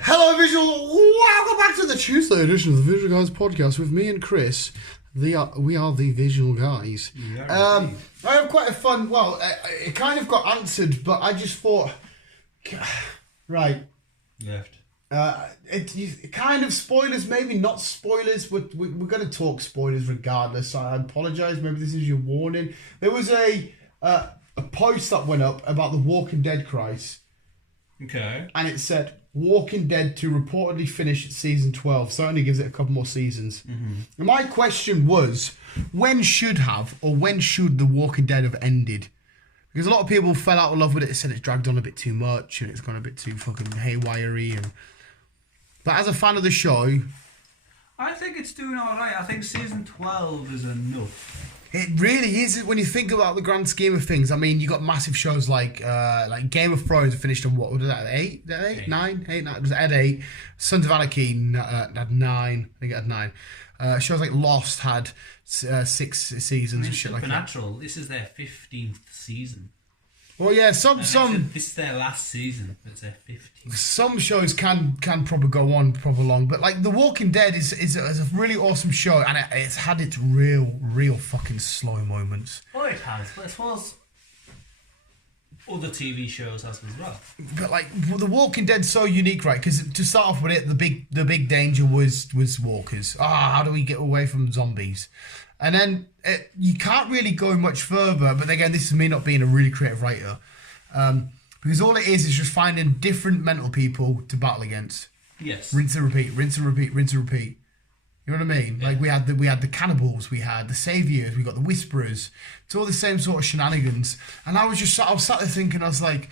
Hello, Visual. Welcome back to the Tuesday edition of the Visual Guys podcast with me and Chris. We are the Visual Guys. I have quite a fun. Well, it kind of got answered, but I just thought, right, left. It kind of spoilers, maybe not spoilers. We're going to talk spoilers regardless. I apologise. Maybe this is your warning. There was a post that went up about the Walking Dead crisis. Okay. And it said Walking Dead to reportedly finish season 12. Certainly gives it a couple more seasons. Mm-hmm. And my question was, when should the Walking Dead have ended? Because a lot of people fell out of love with it. They said it's dragged on a bit too much and it's gone a bit too fucking haywire-y. But as a fan of the show, I think it's doing all right. I think season 12 is enough. It really is when you think about the grand scheme of things. I mean, you got massive shows like Game of Thrones finished on what was that? 8, 9. It was at 8. Sons of Anarchy had 9. I think it had 9. Shows like Lost had 6 seasons and shit like that. Supernatural. This is their 15th season. Well, yeah, some this is their last season. It's their 15th. Some shows can probably go on proper long, but like The Walking Dead is a really awesome show, and it's had its real fucking slow moments. Oh, it has, but as well as other TV shows has as well. But like The Walking Dead's so unique, right? Because to start off with it, the big danger was walkers. How do we get away from zombies? And then you can't really go much further. But again, this is me not being a really creative writer. Because all it is just finding different mental people to battle against. Yes. Rinse and repeat, rinse and repeat, rinse and repeat. You know what I mean? Yeah. Like we had the cannibals, we had the saviors, we got the whisperers. It's all the same sort of shenanigans. And I was sat there thinking, I was like,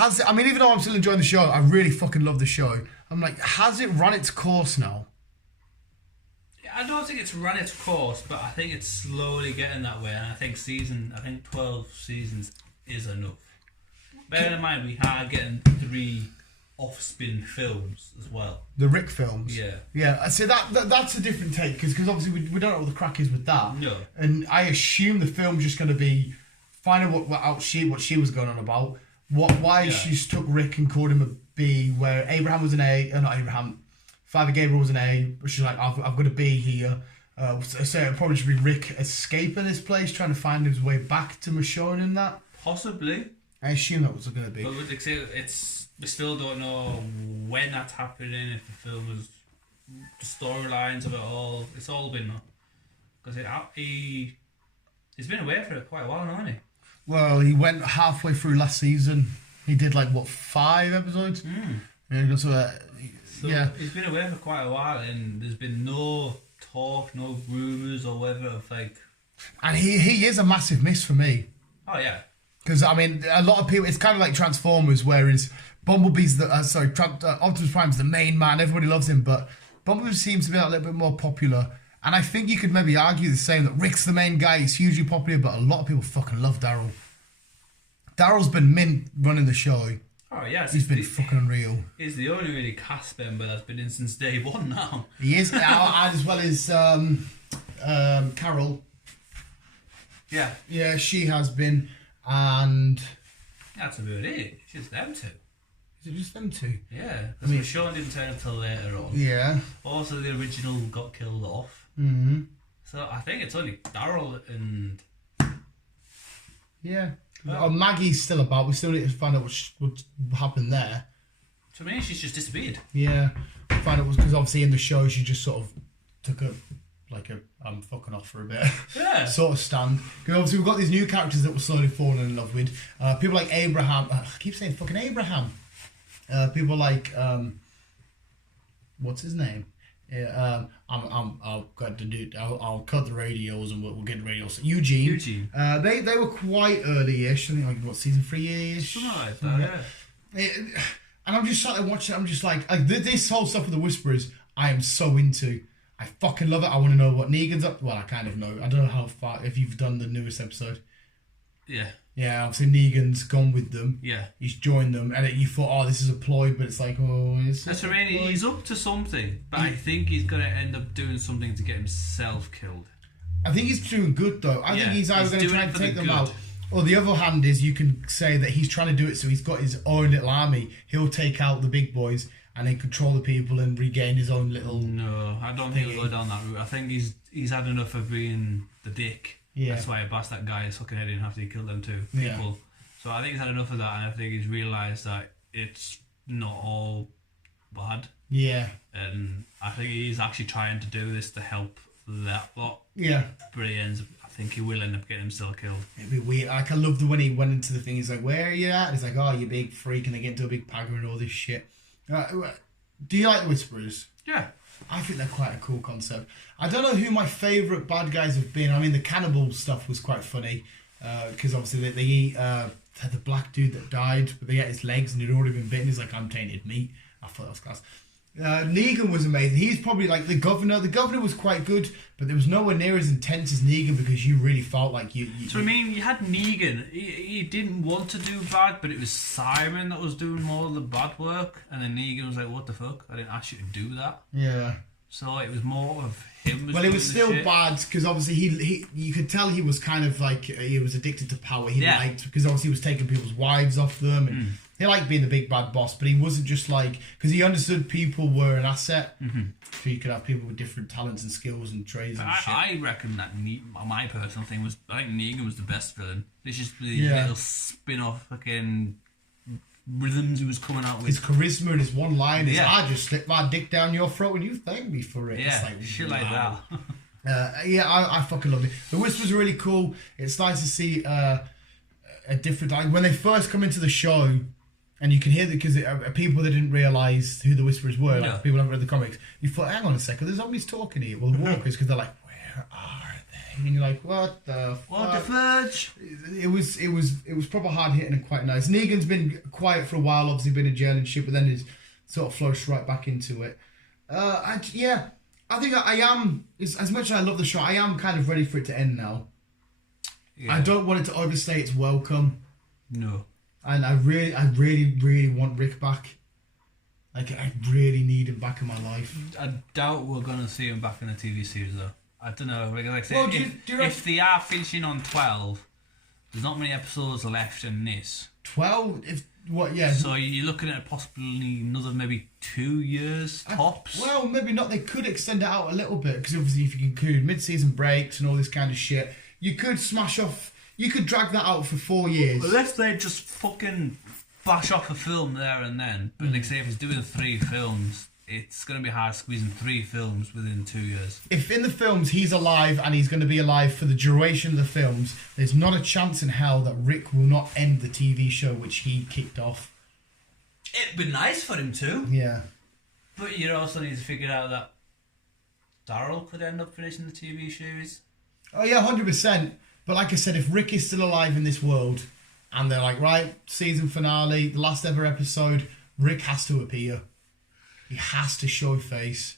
even though I'm still enjoying the show, I really fucking love the show. I'm like, has it run its course now? I don't think it's run its course, but I think it's slowly getting that way, and I think 12 seasons is enough. Bear in mind, we are getting 3 off-spin films as well. The Rick films? Yeah. Yeah, I say that's a different take, because obviously we don't know what the crack is with that. No. And I assume the film's just going to be finding what she was going on about, why she took Rick and called him a B, where Abraham was an A, not Abraham, Father Gabriel was an A, but she's like, I've got a B here. So it'll probably just be Rick escaping this place, trying to find his way back to Michonne and that. Possibly. I assume that was going to be. But we still don't know when that's happening, if the film is, the storylines of it all. It's all been, because he's been away for quite a while now, hasn't he? Well, he went halfway through last season. He did 5 episodes? And so he's been away for quite a while, and there's been no talk, no rumours or whatever of And he is a massive miss for me. Oh yeah. Because I mean, a lot of people, it's kind of like Transformers, whereas Bumblebee's Optimus Prime's the main man. Everybody loves him, but Bumblebee seems to be a little bit more popular. And I think you could maybe argue the same, that Rick's the main guy. He's hugely popular, but a lot of people fucking love Daryl. Daryl's been mint running the show. Oh yeah, he's been fucking unreal. He's the only really cast member that's been in since day one now. He is now, as well as Carol. Yeah. Yeah, she has been, and that's about it. It's just them two. Is it just them two? Yeah. Because Michonne didn't turn up till later on. Yeah. Also, the original got killed off. Mm-hmm. So I think it's only Daryl and. Yeah. Well, Maggie's still about. We still need to find out what happened there. To me, she's just disappeared. Yeah. Find out because obviously in the show she just sort of took I'm fucking off for a bit. Yeah. sort of stand. Because obviously we've got these new characters that we're slowly falling in love with. People like Abraham. I keep saying fucking Abraham. People like what's his name? I'll cut the radios and we'll get the radios. Eugene. They were quite early-ish. I think season 3-ish. Something like that. Yeah. And I'm just sat there watching it. I'm just like this whole stuff with the Whisperers. I am so into. I fucking love it. I want to know what Negan's up. Well, I kind of know. I don't know how far if you've done the newest episode. Yeah. Yeah, obviously Negan's gone with them. Yeah. He's joined them, and you thought, this is a ploy, but it's like, that's what I mean. He's up to something, but I think he's going to end up doing something to get himself killed. I think he's doing good, though. I think he's either going to try and take them out. Or the other hand is you can say that he's trying to do it so he's got his own little army. He'll take out the big boys and then control the people and regain his own little... No, I don't think he'll go down that route. I think he's had enough of being the dick. Yeah. That's why he bashed that guy's fucking head in after he killed them two people. Yeah. So I think he's had enough of that, and I think he's realised that it's not all bad. Yeah. And I think he's actually trying to do this to help that lot. Yeah. But I think he will end up getting himself killed. It'd be weird. Like, I loved when he went into the thing. He's like, "Where are you at?" And he's like, "Oh, you big freak," and they get into a big pagger and all this shit. Do you like the Whisperers? Yeah. I think they're quite a cool concept. I don't know who my favourite bad guys have been. I mean, the cannibal stuff was quite funny because obviously they eat had the black dude that died, but they ate his legs and he'd already been bitten. He's like, "I'm tainted meat." I thought that was class. Negan was amazing. He's probably like the governor. The governor was quite good, but there was nowhere near as intense as Negan because you really felt like you so I mean, you had Negan. He didn't want to do bad, but it was Simon that was doing more of the bad work, and then Negan was like, "What the fuck? I didn't ask you to do that." Yeah. So it was more of him. Well, it was still bad because obviously he you could tell he was kind of like he was addicted to power. He liked because obviously he was taking people's wives off them and. He liked being the big bad boss, but he wasn't just like... Because he understood people were an asset. So you could have people with different talents and skills and trades and shit. I reckon that my personal thing was... I think Negan was the best villain. It's just the little spin-off fucking rhythms he was coming out with. His charisma and his one-liners. I just slipped my dick down your throat and you thank me for it. Yeah, it's like, shit like that. I fucking loved it. The Whisperers are really cool. It's nice to see a different... Like, when they first come into the show... And you can hear that because people that didn't realise who the Whisperers were, like people haven't read the comics, you thought, hang on a second, there's zombies talking here. Well, the Walkers, because they're like, where are they? And you're like, what the fuck? What the fudge? It was proper hard hitting and quite nice. Negan's been quiet for a while, obviously been in jail and shit, but then he's sort of flourished right back into it. I think I am, as much as I love the show, I am kind of ready for it to end now. Yeah. I don't want it to overstay its welcome. No. And I really want Rick back. Like, I really need him back in my life. I doubt we're going to see him back in the TV series, though. I don't know. Like I say, well, if they are finishing on 12, there's not many episodes left in this. 12? Yeah. So you're looking at possibly another maybe 2 years tops? Well, maybe not. They could extend it out a little bit, because obviously if you include mid-season breaks and all this kind of shit, you could smash off... You could drag that out for 4 years. Unless they just fucking bash off a film there and then. But like say if it's doing 3 films, it's going to be hard squeezing 3 films within 2 years. If in the films he's alive and he's going to be alive for the duration of the films, there's not a chance in hell that Rick will not end the TV show which he kicked off. It'd be nice for him to. Yeah. But you also need to figure out that Daryl could end up finishing the TV series. Oh yeah, 100%. But like I said, if Rick is still alive in this world, and they're like, right, season finale, the last ever episode, Rick has to appear. He has to show face.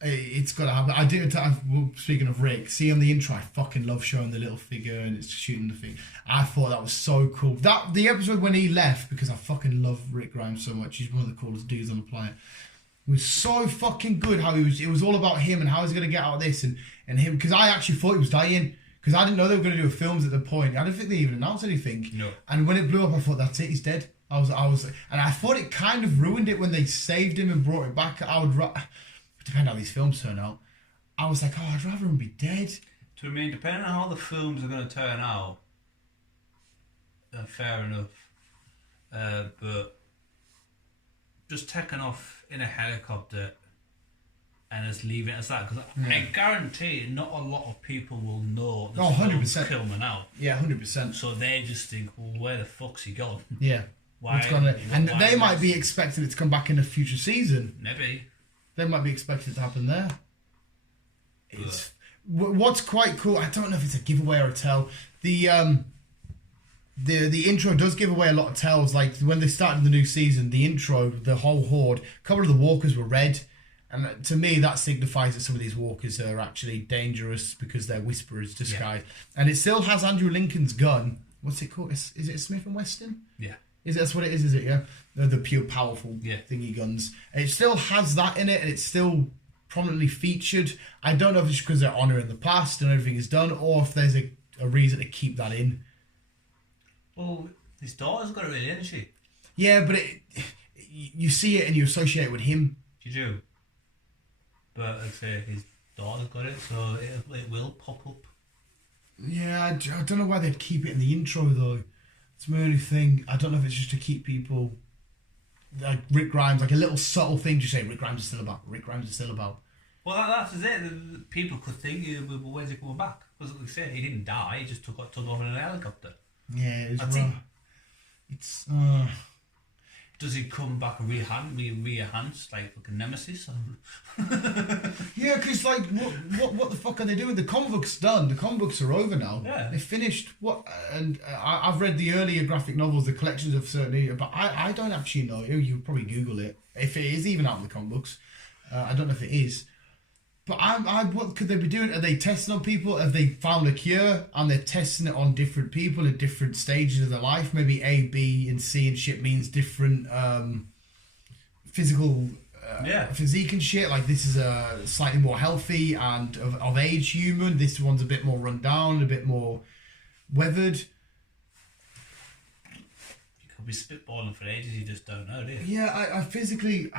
It's got to happen. Speaking of Rick, see on the intro, I fucking love showing the little figure and it's shooting the thing. I thought that was so cool. The episode when he left, because I fucking love Rick Grimes so much, he's one of the coolest dudes on the planet. It was so fucking good how it was all about him and how he's going to get out of this and him, because I actually thought he was dying. Because I didn't know they were going to do films at the point. I don't think they even announced anything. No. And when it blew up, I thought, that's it, he's dead. I was, and I thought it kind of ruined it when they saved him and brought it back. Depending on how these films turn out, I was like, oh, I'd rather him be dead. So I mean, depending on how the films are going to turn out, fair enough. But just taking off in a helicopter and just leaving it as that, because I guarantee not a lot of people will know the 100% filming out. Yeah, 100%. So they just think, well, where the fuck's he gone? Yeah. And they might be expecting it to come back in a future season. Maybe. They might be expecting it to happen there. What's quite cool, I don't know if it's a giveaway or a tell, the intro does give away a lot of tells. Like when they started the new season, the intro, the whole horde, a couple of the walkers were red. And to me, that signifies that some of these walkers are actually dangerous because they're whisperers disguised. Yeah. And it still has Andrew Lincoln's gun. What's it called? Is it a Smith & Wesson? Yeah. That's what it is it? Yeah. The pure powerful thingy guns. And it still has that in it, and it's still prominently featured. I don't know if it's because they're honouring the past and everything is done, or if there's a reason to keep that in. Well, his daughter's got it really, isn't she? Yeah, but you see it and you associate it with him. You do. But I'd say his daughter's got it, so it will pop up. Yeah, I don't know why they'd keep it in the intro though. It's my only thing. I don't know if it's just to keep people like Rick Grimes, like a little subtle thing. Just say Rick Grimes is still about. Rick Grimes is still about. Well, that's it. The people could think, well, when's he coming back? Because like I said, he didn't die. He just took off in an helicopter. Yeah, it was That's wrong. It's. Does he come back re-enhanced like fucking Nemesis? Yeah, because like, what the fuck are they doing? The comic book's done. The comic books are over now. Yeah. They finished. What? And I've read the earlier graphic novels, the collections of certain, but I don't actually know. You could probably Google it if it is even out in the comic books. I don't know if it is. But what could they be doing? Are they testing on people? Have they found a cure and they're testing it on different people at different stages of their life? Maybe A, B, and C and shit means different physical physique and shit. Like this is a slightly more healthy and of age human. This one's a bit more run down, a bit more weathered. You could be spitballing for ages. You just don't know, do you? Yeah, I physically.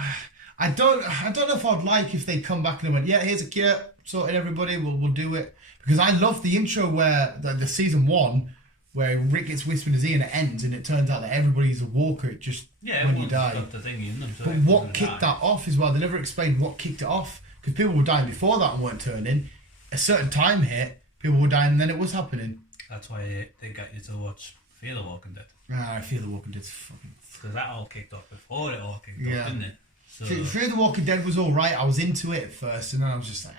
I don't know if I'd like if they come back and went, yeah, here's a cure, sorted everybody, we'll do it. Because I love the intro where the season 1 where Rick gets whispered in his ear and it ends and it turns out that everybody's a walker just when you die. Got the thing in them, so but what kicked that off as well, they never explained what kicked it off. Because people were dying before that and weren't turning. A certain time hit, people were dying and then it was happening. That's why they got you to watch Fear the Walking Dead. I Fear the Walking Dead's fucking... Because that all kicked off before it all kicked off, didn't it? So, Fear the Walking Dead was alright. I was into it at first, and then I was just like,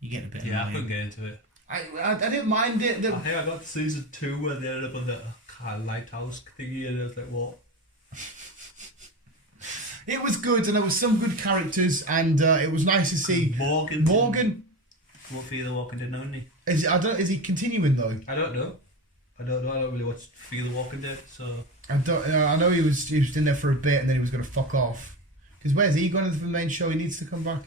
you get a bit. Yeah, I couldn't get into it. I didn't mind it. I think I got to season 2 where they ended up on the lighthouse thingy, and I was like, what? It was good, and there was some good characters, and it was nice to see Morgan. What Fear the Walking Dead only? Is he continuing though? I don't know. I don't really watch Fear the Walking Dead, so. I know he was in there for a bit and then he was going to fuck off. Because where's he going from the main show? He needs to come back.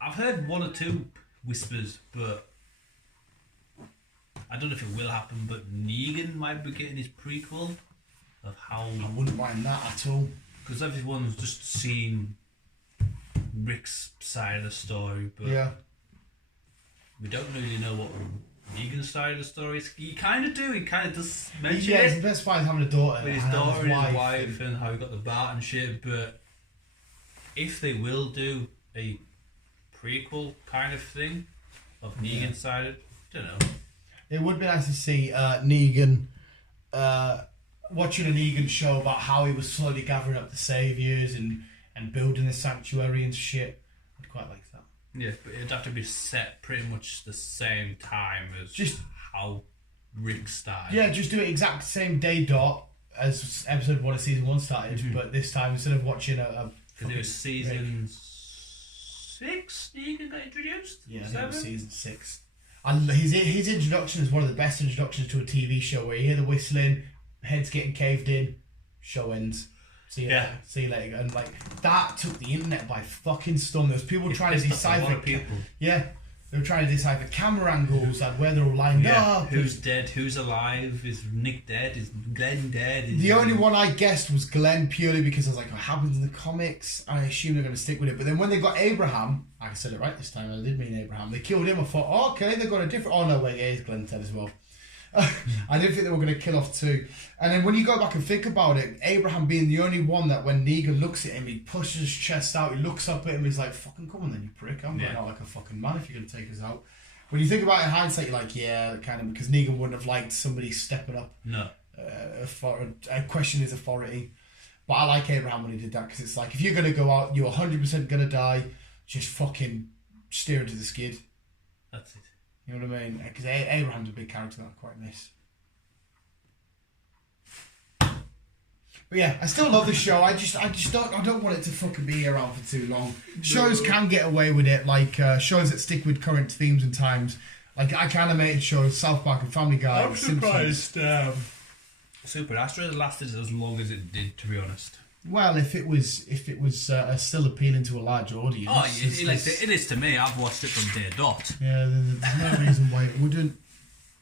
I've heard 1 or 2 whispers, but I don't know if it will happen. But Negan might be getting his prequel of how. I wouldn't mind that at all. Because everyone's just seen Rick's side of the story, but yeah. We don't really know what Negan's side of the story is. You kind of do. He kind of does mention it. Yeah, the best part is having a daughter. With his daughter and his wife and how he got the bat and shit. But if they will do a prequel kind of thing of Negan's side, I don't know. It would be nice to see Negan watching a Negan show about how he was slowly gathering up the saviors and building the sanctuary and shit. I'd quite like that. Yeah, but it'd have to be set pretty much the same time as just how Rick started. Yeah, just do it exact same day dot as episode 1 of season 1 started, but this time instead of watching a because it was season 6 Negan got introduced. Yeah, I think it was season 6. And his introduction is one of the best introductions to a TV show where you hear the whistling, heads getting caved in, show ends. See you later. And like that took the internet by fucking storm. There was people trying to decipher. Yeah, they were trying to decipher camera angles and where they're all lined up. Who's dead? Who's alive? Is Nick dead? Is Glenn dead? The only one I guessed was Glenn purely because I was like, what happens in the comics? I assume they're going to stick with it. But then when they got Abraham, I said it right this time. I did mean Abraham. They killed him. I thought, oh, okay, they've got a different. Oh no, wait, yeah, it's Glenn dead as well. I didn't think they were going to kill off 2. And then when you go back and think about it, Abraham being the only one that when Negan looks at him, he pushes his chest out, he looks up at him, he's like, fucking come on then, you prick. I'm going out like a fucking man if you're going to take us out. When you think about it in hindsight, you're like, yeah, kind of, because Negan wouldn't have liked somebody stepping up. No. Question his authority. But I like Abraham when he did that, because it's like, if you're going to go out, you're 100% going to die, just fucking steer into the skid. That's it. You know what I mean? Because Abraham's a big character that I quite miss. But yeah, I still love the show. I don't want it to fucking be around for too long. Shows can get away with it, like shows that stick with current themes and times. Like animated shows, South Park and Family Guy. I'm surprised Super Astro lasted as long as it did, to be honest. Well, if it was still appealing to a large audience. Oh, it is to me. I've watched it from day dot. Yeah, there's no reason why it wouldn't.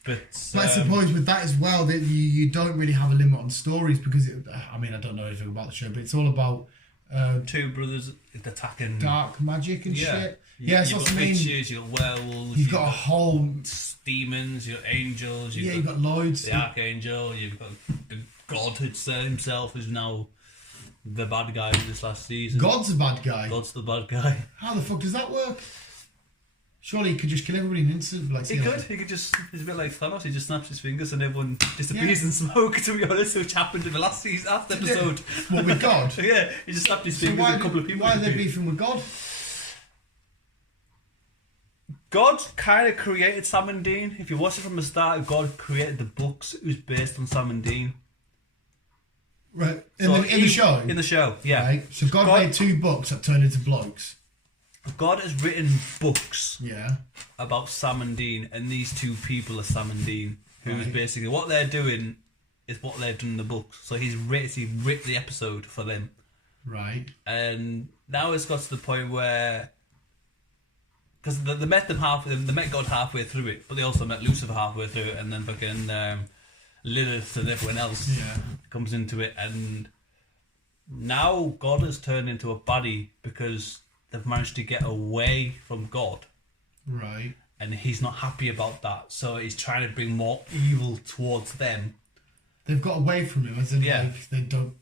But I suppose with that as well, that you don't really have a limit on stories because I don't know anything about the show, but it's all about two brothers attacking dark magic and shit. You've so got I mean, witches, you've got werewolves, you've got a whole demons, you've got angels, you've got loads. The archangel, you've got the God himself who's now the bad guy in this last season. God's the bad guy. God's the bad guy. How the fuck does that work? Surely he could just kill everybody in an instant. Like, he could just, it's a bit like Thanos, he just snaps his fingers and everyone disappears in smoke, to be honest, which happened in the last episode. What, with God? Yeah, he just snapped his fingers and a couple of people. Why are they beefing with God? God kind of created Sam and Dean. If you watch it from the start, God created the books. It was based on Sam and Dean. Right. In the show? In the show, yeah. Right. So God made 2 books that turned into blokes. God has written books about Sam and Dean, and these 2 people are Sam and Dean, who's basically, what they're doing is what they've done in the books. So he's written the episode for them. Right. And now it's got to the point where, because they met they met God halfway through it, but they also met Lucifer halfway through it, and then fucking Lilith and everyone else comes into it, and now God has turned into a baddie because they've managed to get away from God. Right. And he's not happy about that, so he's trying to bring more evil towards them. They've got away from him, as in like they don't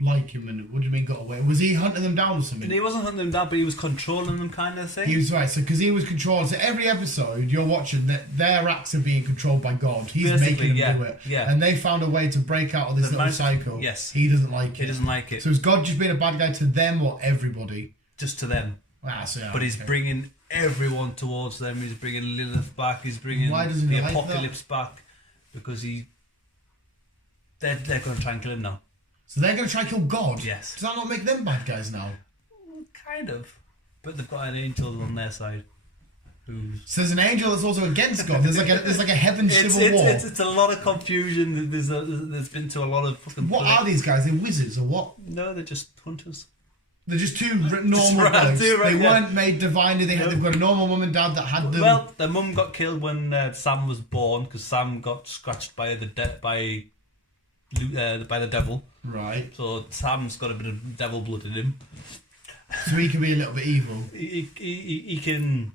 like him. And what do you mean got away? Was he hunting them down or something? And he wasn't hunting them down, but he was controlling them, kind of thing. He was right, so because he was controlling. So every episode you're watching, that their acts are being controlled by God. He's basically, making them do it. Yeah. And they found a way to break out of this little cycle. Yes. He doesn't like it. He doesn't like it. So is God just being a bad guy to them or everybody? Just to them. But he's bringing everyone towards them. He's bringing Lilith back. He's bringing the apocalypse back because they're going to try and kill him now. So they're going to try and kill God? Yes. Does that not make them bad guys now? Kind of. But they've got an angel on their side. So there's an angel that's also against God. There's like a heaven civil war. It's a lot of confusion. There's been to a lot of fucking... What are these guys? They're wizards or what? No, they're just hunters. They're just 2 normal guys. They weren't made divinely. They've got a normal mum and dad that had them. Well, their mum got killed when Sam was born because Sam got scratched by the devil. Right. So Sam's got a bit of devil blood in him. So he can be a little bit evil. He can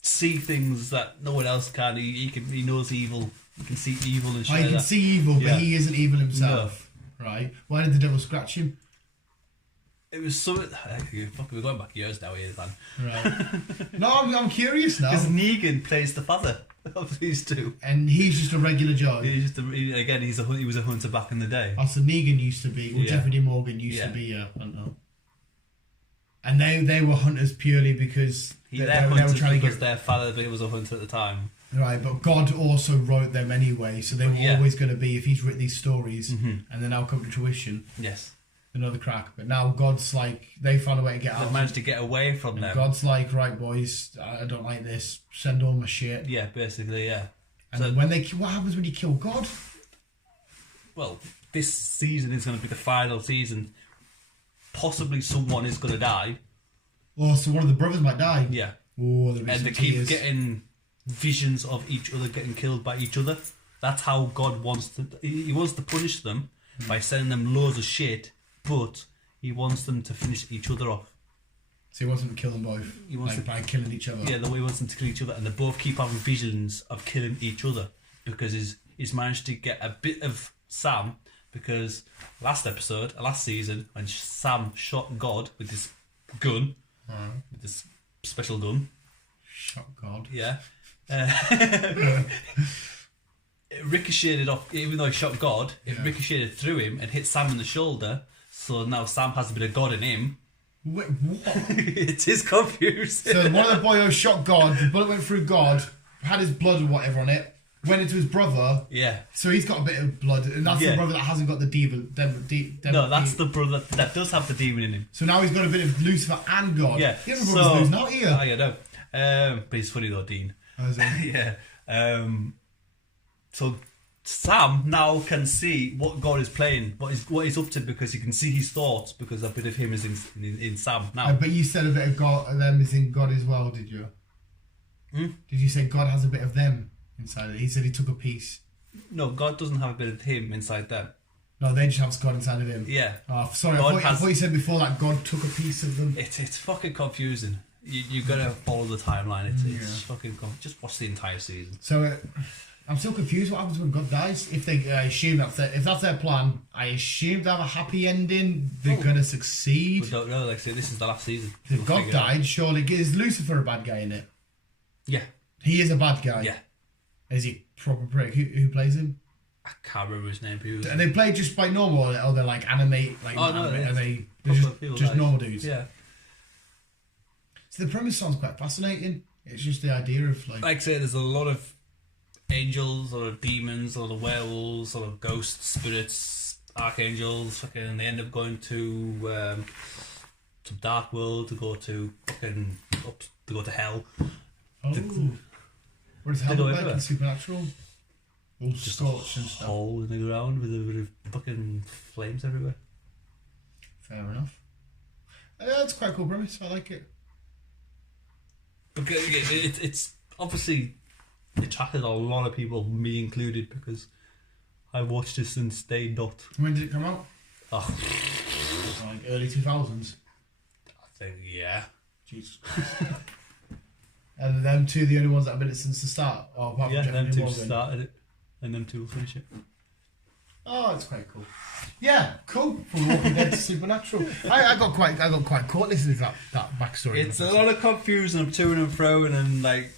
see things that no one else can. He knows evil. He can see evil and shit. He can see evil, but he isn't evil himself. No. Right. Why did the devil scratch him? It was something. We're going back years now, here, man. Right. No, I'm curious now. Because Negan plays the father of these 2, and he's just a regular Joe. He's just he was a hunter back in the day. Oh, so Negan used to be, or Jeffrey D. Morgan used to be a hunter. And they were hunters purely because they were trying to get their father was a hunter at the time. Right, but God also wrote them anyway, so they were always going to be, if he's written these stories and they now come to fruition. Yes. Another crack, but now God's like, they found a way to get out. They've managed to get away from them. God's like, right, boys, I don't like this. Send all my shit. Yeah, basically, yeah. And so, what happens when you kill God? Well, this season is going to be the final season. Possibly someone is going to die. Oh, so one of the brothers might die. Yeah. Oh, and they keep getting visions of each other getting killed by each other. That's how God wants to. He wants to punish them by sending them loads of shit. But he wants them to finish each other off. So he wants them to kill them both. He wants by killing each other. Yeah, the way he wants them to kill each other, and they both keep having visions of killing each other because he's managed to get a bit of Sam. Because last season, when Sam shot God with this gun, with this special gun, shot God. Yeah. It ricocheted off, even though he shot God, it ricocheted through him and hit Sam in the shoulder, so now Sam has a bit of God in him. Wait, what? It is confusing. So one of the boys shot God, the bullet went through God, had his blood and whatever on it, went into his brother. Yeah. So he's got a bit of blood, and that's the brother that hasn't got the demon. No, that's the brother that does have the demon in him. So now he's got a bit of Lucifer and God. Yeah. He has a brother who's not here. I know. But he's funny though, Dean. Oh, is he? Yeah. So Sam now can see what God is playing, what he's up to, because he can see his thoughts, because a bit of him is in Sam now. But you said a bit of God, them is in God as well, did you? Did you say God has a bit of them inside it? He said he took a piece. No, God doesn't have a bit of him inside them. No, they just have God inside of him. Yeah. Oh, sorry, I thought you said before that God took a piece of them. It's fucking confusing. You gotta follow the timeline. It's fucking just watch the entire season. So I'm still confused. What happens when God dies? If they assume if that's their plan, I assume they have a happy ending. They're gonna succeed. We don't know. Like I say, this is the last season. If God died, surely is Lucifer a bad guy in it? Yeah. He is a bad guy. Yeah. Is he proper prick? Who plays him? I can't remember his name. Are they played just by normal, or they're like animate? Like, are they just normal dudes? Yeah. So the premise sounds quite fascinating. It's just the idea of like I say, there's a lot of angels, a lot of demons, a lot of werewolves, a lot of ghosts, spirits, archangels. Fucking, they end up going to some dark world to go to fucking to go to hell. Oh. What is hell go like everywhere. in Supernatural? All Just scorched and stuff. hole in the ground with a bit of fucking flames everywhere. Fair enough. That's quite a cool premise. I like it. Because it's obviously attracted a lot of people, me included, because I watched this and stayed not. When did it come out? Oh, Like early 2000s. I think, yeah. Jesus. And them two the only ones that have been it since the start? Oh, apart from Yeah, Jeff them and two Morgan. started it, and them two will finish it. Oh, it's quite cool. Yeah, cool. From Walking Dead to Supernatural. I got quite caught listening to that backstory. It's a lot of confusion of to and fro, and then like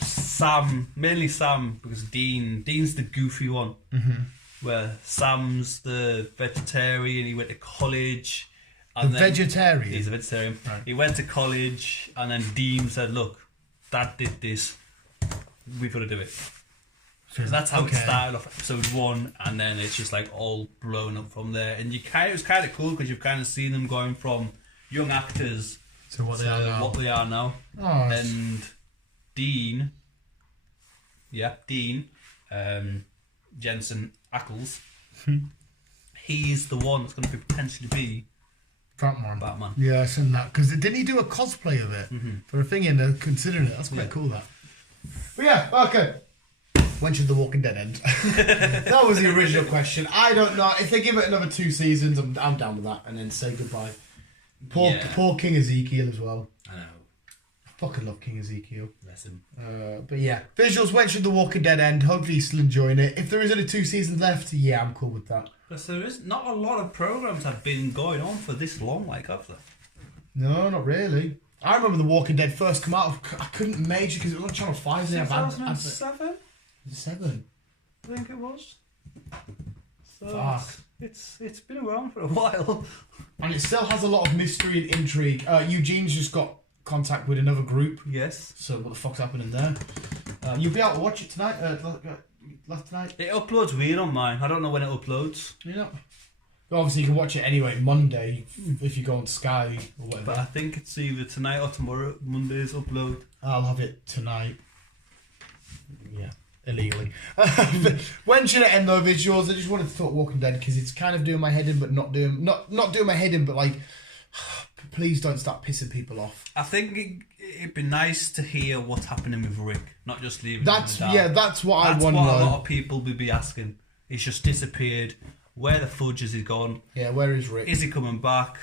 Sam, mainly Sam, because Dean's the goofy one, where Sam's the vegetarian. He went to college. And the then vegetarian? He's a vegetarian. Right. He went to college, and then Dean said, "Look, Dad did this. We've got to do it." So that's how it started off, episode 1, and then it's just like all blown up from there. And it was kind of cool because you've kind of seen them going from young actors to what they are now. Oh, and Dean, Jensen Ackles, he's the one that's going to potentially be Batman. Yeah, I seen that. Because didn't he do a cosplay of it for a thing and they're considering it? That's quite cool, that. But yeah, okay. When should The Walking Dead end? That was the original question. I don't know. If they give it another 2 seasons, I'm down with that. And then say goodbye. Poor King Ezekiel as well. I know. I fucking love King Ezekiel. Bless him. But yeah. Visuals, when should The Walking Dead end? Hopefully you're still enjoying it. If there is only 2 seasons left, yeah, I'm cool with that. Because there is not a lot of programs have been going on for this long, like, have there? No, not really. I remember The Walking Dead first come out. I couldn't major because it was on Channel 5. 2007? 7. I think it was. So Fuck. It's been around for a while. And it still has a lot of mystery and intrigue. Eugene's just got contact with another group. Yes. So what the fuck's happening there? You'll be able to watch it tonight. Last tonight. It uploads weird on mine. I don't know when it uploads. Yeah. Obviously, you can watch it anyway Monday if you go on Sky or whatever. But I think it's either tonight or tomorrow. Monday's upload. I'll have it tonight. Yeah. Illegally. When should it end though, visuals? I just wanted to talk Walking Dead because it's kind of doing my head in, but not doing my head in, but like, please don't start pissing people off. I think it'd be nice to hear what's happening with Rick, not just leaving. That's him in the dark. that's what That's I want to know. what a lot of people would be asking. He's just disappeared. Where the fudge has he gone? Yeah, where is Rick? Is he coming back?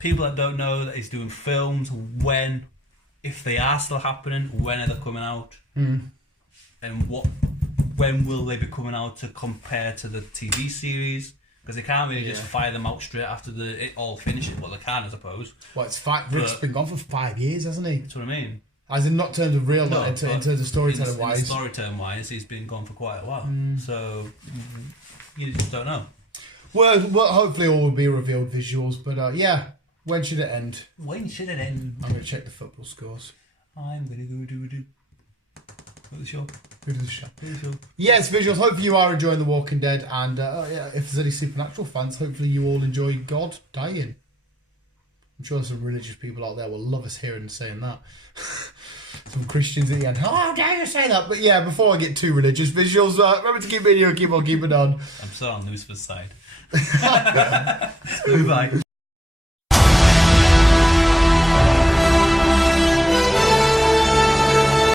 People that don't know that he's doing films. When, if they are still happening, when are they coming out? And when will they be coming out to compare to the TV series? Because they can't really just fire them out straight after it all finishes. Well, they can, I suppose. Well, Rick's been gone for 5 years, hasn't he? That's what I mean. As in, not in terms of real, no, in terms of storytelling wise. Storytelling wise, he's been gone for quite a while. So you just don't know. Well, hopefully all will be revealed visuals. But yeah, when should it end? When should it end? I'm going to check the football scores. I'm going to go do the show. Go to the show. Yes, visuals. Hopefully you are enjoying The Walking Dead, and yeah, if there's any Supernatural fans, hopefully you all enjoy God dying. I'm sure some religious people out there will love us hearing saying that. some Christians at the end. Oh, how dare you say that? But yeah, before I get too religious, visuals, remember to keep video, keep on keeping on. I'm still on Lucifer's side. Goodbye.